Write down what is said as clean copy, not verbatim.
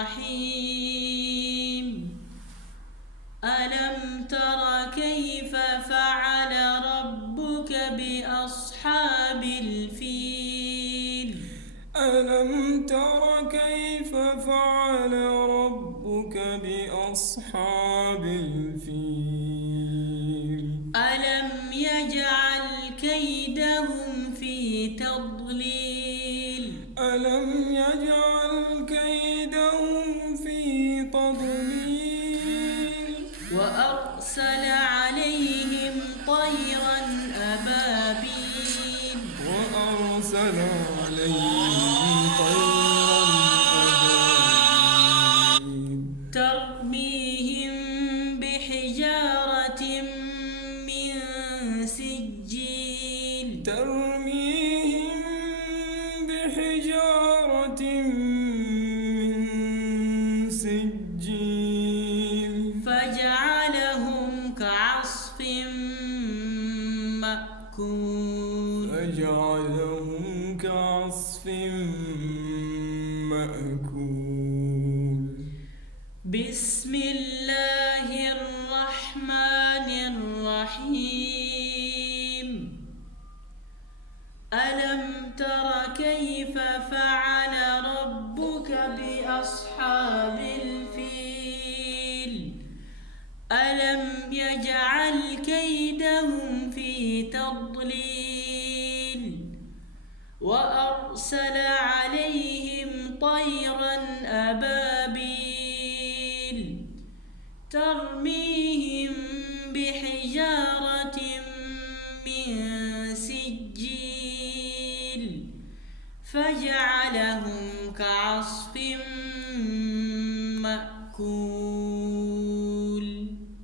الرحيم ألم تر كيف فعل ربك بأصحاب الفيل ألم تر كيف فعل ربك بأصحاب الفيل ألم يجعل كيدهم في تضليل ألم يجعل كيدهم في تضليل وأرسل عليهم طيرا أبابيل وأرسل عليهم طيرا أبابيل ترميهم بحجارة من سجيل ترميهم بحجارة من سجيل فجعلهم كعصف مأكول فجعلهم كعصف مأكول بسم الله الرحمن الرحيم ألم تر كيف فعل ربك بأصحاب الفيل ألم يجعل كيدهم في تضليل وأرسل عليهم طيرا أبابيل ترميهم بحجارة من سجيل فجعلهم كعصف مأكول